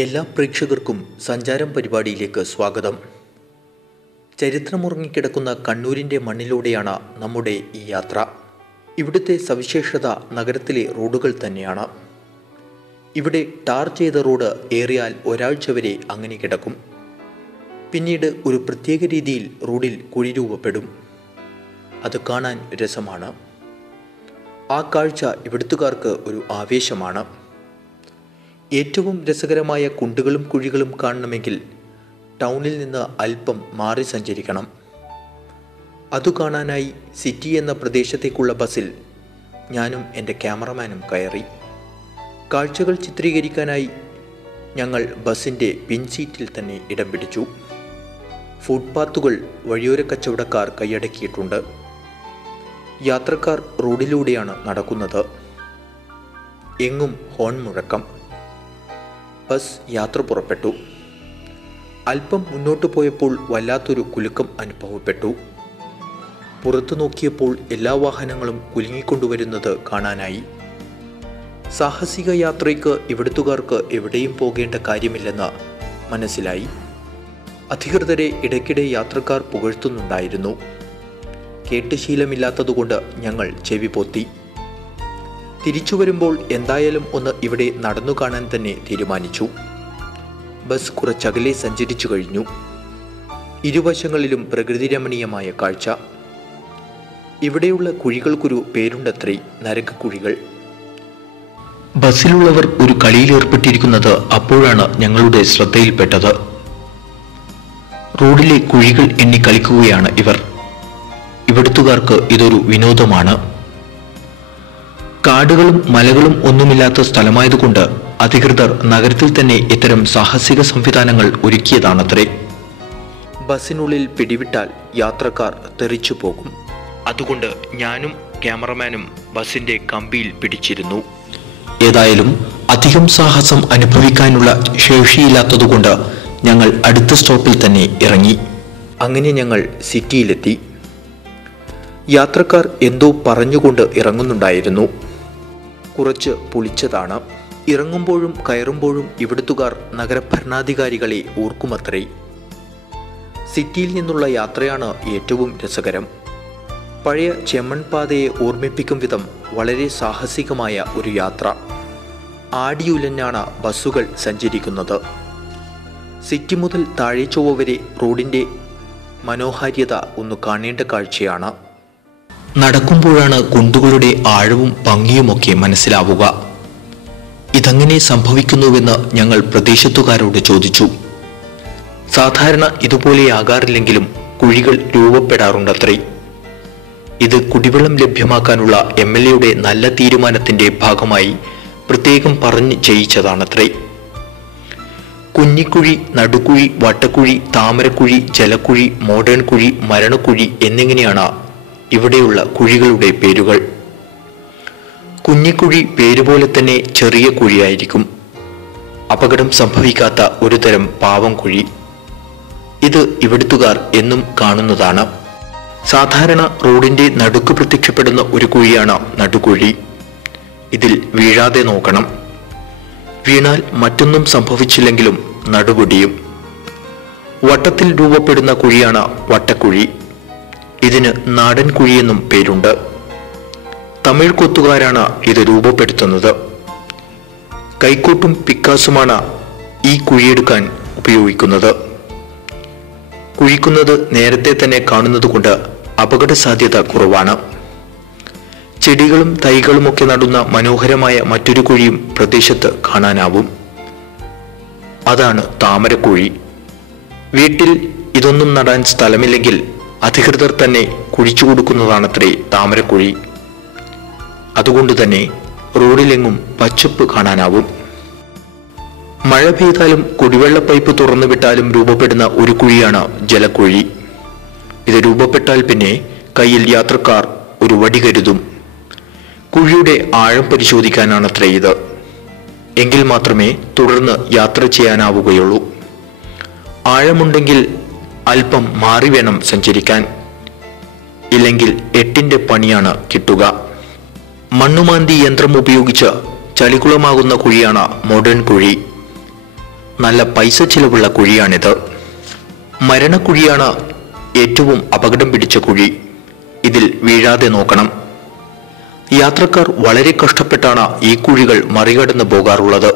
എല്ലാ പ്രേക്ഷകർക്കും സഞ്ചാരം പരിപാടിയിലേക്ക് സ്വാഗതം. ചരിത്രമുറങ്ങിക്കിടക്കുന്ന കണ്ണൂരിൻ്റെ മണ്ണിലൂടെയാണ് നമ്മുടെ ഈ യാത്ര. ഇവിടുത്തെ സവിശേഷത നഗരത്തിലെ റോഡുകൾ തന്നെയാണ്. ഇവിടെ ടാർ ചെയ്ത റോഡ് ഏറിയാൽ ഒരാഴ്ച വരെ അങ്ങനെ കിടക്കും. പിന്നീട് ഒരു പ്രത്യേക രീതിയിൽ റോഡിൽ കുഴി രൂപപ്പെടും. അത് കാണാൻ രസമാണ്. ആ കാഴ്ച ഇവിടുത്തുകാർക്ക് ഒരു ആവേശമാണ്. ഏറ്റവും രസകരമായ കുണ്ടുകളും കുഴികളും കാണണമെങ്കിൽ ടൗണിൽ നിന്ന് അല്പം മാറി സഞ്ചരിക്കണം. അതു കാണാനായി സിറ്റി എന്ന പ്രദേശത്തേക്കുള്ള ബസ്സിൽ ഞാനും എൻ്റെ ക്യാമറമാനും കയറി. കാഴ്ചകൾ ചിത്രീകരിക്കാനായി ഞങ്ങൾ ബസ്സിൻ്റെ പിൻസീറ്റിൽ തന്നെ ഇടം പിടിച്ചു. ഫുട്പാത്തുകൾ വഴിയോര കച്ചവടക്കാർ കൈയടക്കിയിട്ടുണ്ട്. യാത്രക്കാർ റോഡിലൂടെയാണ് നടക്കുന്നത്. എങ്ങും ഹോൺ മുഴക്കം. ബസ് യാത്ര പുറപ്പെട്ടു. അല്പം മുന്നോട്ട് പോയപ്പോൾ വല്ലാത്തൊരു കുലുക്കം അനുഭവപ്പെട്ടു. പുറത്തു നോക്കിയപ്പോൾ എല്ലാ വാഹനങ്ങളും കുലുങ്ങിക്കൊണ്ടുവരുന്നത് കാണാനായി. സാഹസിക യാത്രയ്ക്ക് ഇവിടുത്തുകാർക്ക് എവിടെയും പോകേണ്ട കാര്യമില്ലെന്ന് മനസ്സിലായി. അധികൃതരെ ഇടയ്ക്കിടെ യാത്രക്കാർ പുകഴ്ത്തുന്നുണ്ടായിരുന്നു. കേട്ട് ശീലമില്ലാത്തതുകൊണ്ട് ഞങ്ങൾ ചെവി പൊത്തി. തിരിച്ചു വരുമ്പോൾ എന്തായാലും ഒന്ന് ഇവിടെ നടന്നു കാണാൻ തന്നെ തീരുമാനിച്ചു. ബസ് കുറച്ചകലെ സഞ്ചരിച്ചു കഴിഞ്ഞു. ഇരുവശങ്ങളിലും പ്രകൃതിരമണീയമായ കാഴ്ച. ഇവിടെയുള്ള കുഴികൾക്കൊരു പേരുണ്ടത്രേ, നരകക്കുഴികൾ. ബസ്സിലുള്ളവർ ഒരു കളിയിലേർപ്പെട്ടിരിക്കുന്നത് അപ്പോഴാണ് ഞങ്ങളുടെ ശ്രദ്ധയിൽപ്പെട്ടത്. റോഡിലെ കുഴികൾ എണ്ണി കളിക്കുകയാണ് ഇവർ. ഇവിടുത്തുകാർക്ക് ഇതൊരു വിനോദമാണ്. കാടുകളും മലകളും ഒന്നുമില്ലാത്ത സ്ഥലമായതുകൊണ്ട് അധികൃതർ നഗരത്തിൽ തന്നെ ഇത്തരം സാഹസിക സംവിധാനങ്ങൾ ഒരുക്കിയതാണത്രേ. ബസ്സിനുള്ളിൽ പിടിവിട്ടാൽ യാത്രക്കാർ തെറിച്ചു പോകും. അതുകൊണ്ട് ഞാനും ക്യാമറമാനും ബസ്സിന്റെ കമ്പിയിൽ പിടിച്ചിരുന്നു. ഏതായാലും അധികം സാഹസം അനുഭവിക്കാനുള്ള ശേഷിയില്ലാത്തതുകൊണ്ട് ഞങ്ങൾ അടുത്ത സ്റ്റോപ്പിൽ തന്നെ ഇറങ്ങി. അങ്ങനെ ഞങ്ങൾ സിറ്റിയിലെത്തി. യാത്രക്കാർ എന്തോ പറഞ്ഞുകൊണ്ട് ഇറങ്ങുന്നുണ്ടായിരുന്നു. കുറച്ച് പുളിച്ചതാണ്. ഇറങ്ങുമ്പോഴും കയറുമ്പോഴും ഇവിടുത്തുകാർ നഗരഭരണാധികാരികളെ ഓർക്കുമത്രേ. സിറ്റിയിൽ നിന്നുള്ള യാത്രയാണ് ഏറ്റവും രസകരം. പഴയ ചെമ്മൺപാതയെ ഓർമ്മിപ്പിക്കും വിധം വളരെ സാഹസികമായ ഒരു യാത്ര. ആടിയുലഞ്ഞാണ് ബസ്സുകൾ സഞ്ചരിക്കുന്നത്. സിറ്റി മുതൽ താഴെ ചൊവ്വ വരെ റോഡിൻ്റെ മനോഹാരിത ഒന്ന് കാണേണ്ട കാഴ്ചയാണ്. നടക്കുമ്പോഴാണ് കുണ്ടുകളുടെ ആഴവും ഭംഗിയുമൊക്കെ മനസ്സിലാവുക. ഇതെങ്ങനെ സംഭവിക്കുന്നുവെന്ന് ഞങ്ങൾ പ്രദേശത്തുകാരോട് ചോദിച്ചു. സാധാരണ ഇതുപോലെയാകാറില്ലെങ്കിലും കുഴികൾ രൂപപ്പെടാറുണ്ടത്രേ. ഇത് കുടിവെള്ളം ലഭ്യമാക്കാനുള്ള MLAയുടെ നല്ല തീരുമാനത്തിൻ്റെ ഭാഗമായി പ്രത്യേകം പറഞ്ഞ് ചെയ്യിച്ചതാണത്രേ. കുഞ്ഞിക്കുഴി, നടുക്കുഴി, വട്ടക്കുഴി, താമരക്കുഴി, ജലക്കുഴി, മോഡേൺ കുഴി, മരണക്കുഴി എന്നിങ്ങനെയാണ് ഇവിടെയുള്ള കുഴികളുടെ പേരുകൾ. കുഞ്ഞിക്കുഴി പേരുപോലെ തന്നെ ചെറിയ കുഴിയായിരിക്കും. അപകടം സംഭവിക്കാത്ത ഒരു തരം പാവം കുഴി. ഇത് ഇവിടുത്തുകാർ എന്നും കാണുന്നതാണ്. സാധാരണ റോഡിന്റെ നടുക്ക് പ്രത്യക്ഷപ്പെടുന്ന ഒരു കുഴിയാണ് നടുക്കുഴി. ഇതിൽ വീഴാതെ നോക്കണം. വീണാൽ മറ്റൊന്നും സംഭവിച്ചില്ലെങ്കിലും നടുപൊടിയും. വട്ടത്തിൽ രൂപപ്പെടുന്ന കുഴിയാണ് വട്ടക്കുഴി. ഇതിന് നാടൻ കുഴിയെന്നും പേരുണ്ട്. തമിഴ് കൊത്തുകാരാണ് ഇത് രൂപപ്പെടുത്തുന്നത്. കൈക്കോട്ടും പിക്കാസുമാണ് ഈ കുഴിയെടുക്കാൻ ഉപയോഗിക്കുന്നത്. കുഴിക്കുന്നത് നേരത്തെ തന്നെ കാണുന്നതുകൊണ്ട് അപകട സാധ്യത കുറവാണ്. ചെടികളും തൈകളുമൊക്കെ നടുന്ന മനോഹരമായ മറ്റൊരു കുഴിയും പ്രദേശത്ത് കാണാനാവും. അതാണ് താമരക്കുഴി. വീട്ടിൽ ഇതൊന്നും നടാൻ സ്ഥലമില്ലെങ്കിൽ അധികൃതർ തന്നെ കുഴിച്ചു കൊടുക്കുന്നതാണത്രേ താമരക്കുഴി. അതുകൊണ്ട് തന്നെ റോഡിലെങ്ങും പച്ചപ്പ് കാണാനാവും. മഴ പെയ്താലും കുടിവെള്ള പൈപ്പ് തുറന്നു വിട്ടാലും രൂപപ്പെടുന്ന ഒരു കുഴിയാണ് ജലക്കുഴി. ഇത് രൂപപ്പെട്ടാൽ പിന്നെ കയ്യിൽ യാത്രക്കാർ ഒരു വടി കരുതും. കുഴിയുടെ ആഴം പരിശോധിക്കാനാണത്രേ ഇത്. എങ്കിൽ മാത്രമേ തുടർന്ന് യാത്ര ചെയ്യാനാവുകയുള്ളൂ. ആഴമുണ്ടെങ്കിൽ അല്പം മാറി വേണം സഞ്ചരിക്കാൻ. ഇല്ലെങ്കിൽ 8ന്റെ പണിയാണ് കിട്ടുക. മണ്ണുമാന്തി യന്ത്രം ഉപയോഗിച്ച് ചളിക്കുളമാകുന്ന കുഴിയാണ് മോഡേൺ കുഴി. നല്ല പൈസ ചിലവുള്ള കുഴിയാണിത്. മരണക്കുഴിയാണ് ഏറ്റവും അപകടം പിടിച്ച കുഴി. ഇതിൽ വീഴാതെ നോക്കണം. യാത്രക്കാർ വളരെ കഷ്ടപ്പെട്ടാണ് ഈ കുഴികൾ മറികടന്നു പോകാറുള്ളത്.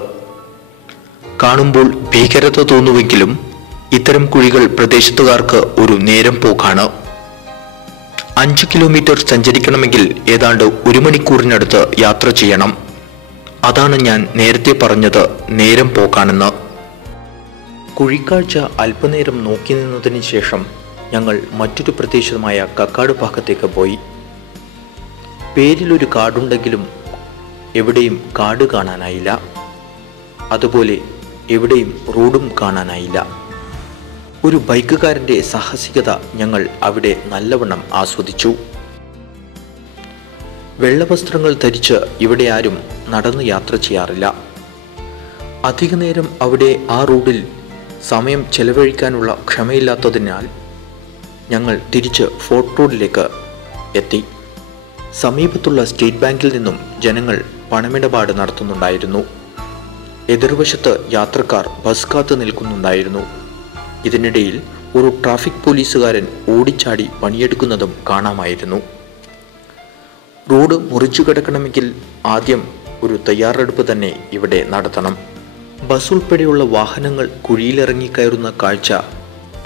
കാണുമ്പോൾ ഭീകരത തോന്നുമെങ്കിലും ഇത്തരം കുഴികൾ പ്രദേശത്തുകാർക്ക് ഒരു നേരം പോക്കാണ്. 5 കിലോമീറ്റർ സഞ്ചരിക്കണമെങ്കിൽ ഏതാണ്ട് 1 മണിക്കൂറിനടുത്ത് യാത്ര ചെയ്യണം. അതാണ് ഞാൻ നേരത്തെ പറഞ്ഞത് നേരം പോക്കാണെന്ന്. കുഴിക്കാഴ്ച അല്പനേരം നോക്കി നിന്നതിന് ശേഷം ഞങ്ങൾ മറ്റൊരു പ്രദേശമായ കക്കാട് ഭാഗത്തേക്ക് പോയി. പേരിലൊരു കാടുണ്ടെങ്കിലും എവിടെയും കാട് കാണാനായില്ല. അതുപോലെ എവിടെയും റോഡും കാണാനായില്ല. ഒരു ബൈക്കുകാരൻ്റെ സാഹസികത ഞങ്ങൾ അവിടെ നല്ലവണ്ണം ആസ്വദിച്ചു. വെള്ളവസ്ത്രങ്ങൾ ധരിച്ച് ഇവിടെ ആരും നടന്ന് യാത്ര ചെയ്യാറില്ല. അധിക നേരം അവിടെ ആ റോഡിൽ സമയം ചെലവഴിക്കാനുള്ള ക്ഷമയില്ലാത്തതിനാൽ ഞങ്ങൾ തിരിച്ച് ഫോർട്ട് റോഡിലേക്ക് എത്തി. സമീപത്തുള്ള സ്റ്റേറ്റ് ബാങ്കിൽ നിന്നും ജനങ്ങൾ പണമിടപാട് നടത്തുന്നുണ്ടായിരുന്നു. എതിർവശത്ത് യാത്രക്കാർ ബസ് കാത്തു നിൽക്കുന്നുണ്ടായിരുന്നു. ഇതിനിടയിൽ ഒരു ട്രാഫിക് പോലീസുകാരൻ ഓടിച്ചാടി പണിയെടുക്കുന്നതും കാണാമായിരുന്നു. റോഡ് മുറിച്ചു കിടക്കണമെങ്കിൽ ആദ്യം ഒരു തയ്യാറെടുപ്പ് തന്നെ ഇവിടെ നടത്തണം. ബസ് ഉൾപ്പെടെയുള്ള വാഹനങ്ങൾ കുഴിയിലിറങ്ങിക്കയറുന്ന കാഴ്ച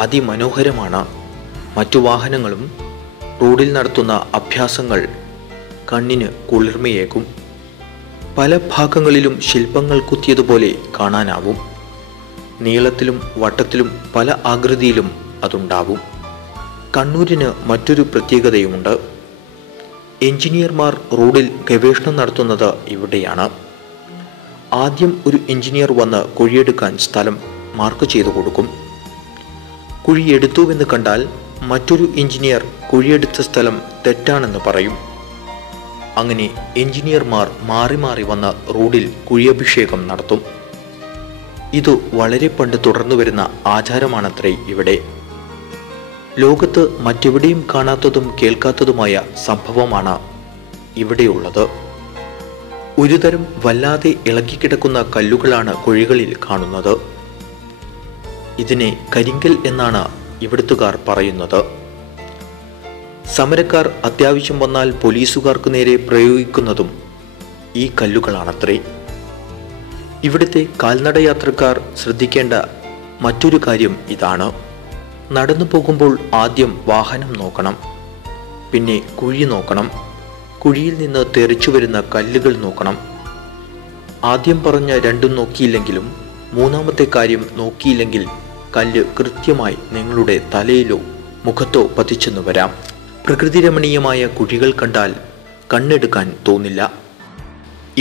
അതിമനോഹരമാണ്. മറ്റു വാഹനങ്ങളും റോഡിൽ നടത്തുന്ന അഭ്യാസങ്ങൾ കണ്ണിന് കുളിർമയേകും. പല ഭാഗങ്ങളിലും ശില്പങ്ങൾ കുത്തിയതുപോലെ കാണാനാവും. നീളത്തിലും വട്ടത്തിലും പല ആകൃതിയിലും അതുണ്ടാവും. കണ്ണൂരിന് മറ്റൊരു പ്രത്യേകതയുമുണ്ട്. എഞ്ചിനീയർമാർ റോഡിൽ ഗവേഷണം നടത്തുന്നത് ഇവിടെയാണ്. ആദ്യം ഒരു എഞ്ചിനീയർ വന്ന് കുഴിയെടുക്കാൻ സ്ഥലം മാർക്ക് ചെയ്തു കൊടുക്കും. കുഴിയെടുത്തുവെന്ന് കണ്ടാൽ മറ്റൊരു എഞ്ചിനീയർ കുഴിയെടുത്ത സ്ഥലം തെറ്റാണെന്ന് പറയും. അങ്ങനെ എഞ്ചിനീയർമാർ മാറി മാറി വന്ന് റോഡിൽ കുഴിയഭിഷേകം നടത്തും. ഇത് വളരെ പണ്ട് തുടർന്നു വരുന്ന ആചാരമാണത്രേ ഇവിടെ. ലോകത്ത് മറ്റെവിടെയും കാണാത്തതും കേൾക്കാത്തതുമായ സംഭവമാണ് ഇവിടെയുള്ളത്. ഒരുതരം വല്ലാതെ ഇളകിക്കിടക്കുന്ന കല്ലുകളാണ് കുഴികളിൽ കാണുന്നത്. ഇതിനെ കരിങ്കൽ എന്നാണ് ഇവിടുത്തുകാർ പറയുന്നത്. സമരക്കാർ അത്യാവശ്യം വന്നാൽ പോലീസുകാർക്ക് നേരെ പ്രയോഗിക്കുന്നതും ഈ കല്ലുകളാണത്രേ. ഇവിടുത്തെ കാൽനട യാത്രക്കാർ ശ്രദ്ധിക്കേണ്ട മറ്റൊരു കാര്യം ഇതാണ്. നടന്നു പോകുമ്പോൾ ആദ്യം വാഹനം നോക്കണം, പിന്നെ കുഴി നോക്കണം, കുഴിയിൽ നിന്ന് തെറിച്ചു വരുന്ന കല്ലുകൾ നോക്കണം. ആദ്യം പറഞ്ഞ രണ്ടും നോക്കിയില്ലെങ്കിലും മൂന്നാമത്തെ കാര്യം നോക്കിയില്ലെങ്കിൽ കല്ല് കൃത്യമായി നിങ്ങളുടെ തലയിലോ മുഖത്തോ പതിച്ചെന്നു വരാം. പ്രകൃതിരമണീയമായ കുഴികൾ കണ്ടാൽ കണ്ണെടുക്കാൻ തോന്നില്ല.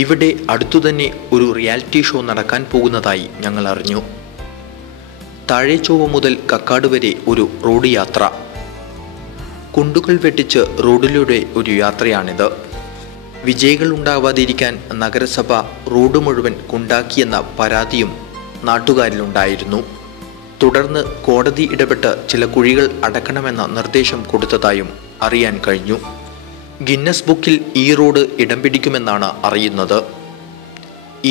ഇവിടെ അടുത്തുതന്നെ ഒരു റിയാലിറ്റി ഷോ നടക്കാൻ പോകുന്നതായി ഞങ്ങൾ അറിഞ്ഞു. താഴേച്ചൊവ്വ മുതൽ കക്കാട് വരെ ഒരു റോഡ് യാത്ര. കുണ്ടുകൾ വെട്ടിച്ച് റോഡിലൂടെ ഒരു യാത്രയാണിത്. വിജയികൾ ഉണ്ടാവാതിരിക്കാൻ നഗരസഭ റോഡ് മുഴുവൻ കുണ്ടാക്കിയെന്ന പരാതിയും നാട്ടുകാരിലുണ്ടായിരുന്നു. തുടർന്ന് കോടതി ഇടപെട്ട് ചില കുഴികൾ അടക്കണമെന്ന നിർദ്ദേശം കൊടുത്തതായും അറിയാൻ കഴിഞ്ഞു. ഗിന്നസ് ബുക്കിൽ ഈ റോഡ് ഇടം പിടിക്കുമെന്നാണ് അറിയുന്നത്.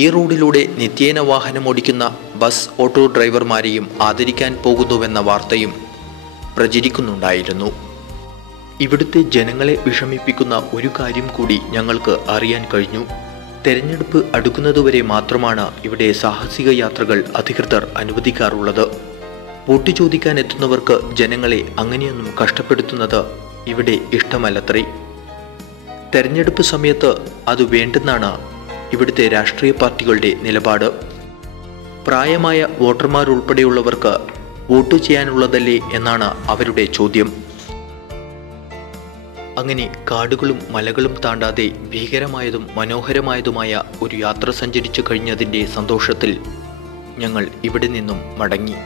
ഈ റോഡിലൂടെ നിത്യേന വാഹനമോടിക്കുന്ന ബസ് ഓട്ടോ ഡ്രൈവർമാരെയും ആദരിക്കാൻ പോകുന്നുവെന്ന വാർത്തയും പ്രചരിക്കുന്നുണ്ടായിരുന്നു. ഇവിടുത്തെ ജനങ്ങളെ വിഷമിപ്പിക്കുന്ന ഒരു കാര്യം കൂടി ഞങ്ങൾക്ക് അറിയാൻ കഴിഞ്ഞു. തെരഞ്ഞെടുപ്പ് അടുക്കുന്നതുവരെ മാത്രമാണ് ഇവിടെ സാഹസിക യാത്രകൾ അധികൃതർ അനുവദിക്കാറുള്ളത്. വോട്ട് ചോദിക്കാൻ എത്തുന്നവർക്ക് ജനങ്ങളെ അങ്ങനെയൊന്നും കഷ്ടപ്പെടുത്തുന്നത് ഇവിടെ ഇഷ്ടമല്ലത്രേ. തെരഞ്ഞെടുപ്പ് സമയത്ത് അത് വേണ്ടെന്നാണ് ഇവിടുത്തെ രാഷ്ട്രീയ പാർട്ടികളുടെ നിലപാട്. പ്രായമായ വോട്ടർമാരുൾപ്പെടെയുള്ളവർക്ക് വോട്ട് ചെയ്യാനുള്ളതല്ലേ എന്നാണ് അവരുടെ ചോദ്യം. അങ്ങനെ കാടുകളും മലകളും താണ്ടാതെ ഭീകരമായതും മനോഹരമായതുമായ ഒരു യാത്ര സഞ്ചരിച്ചു കഴിഞ്ഞതിൻ്റെ സന്തോഷത്തിൽ ഞങ്ങൾ ഇവിടെ നിന്നും മടങ്ങി.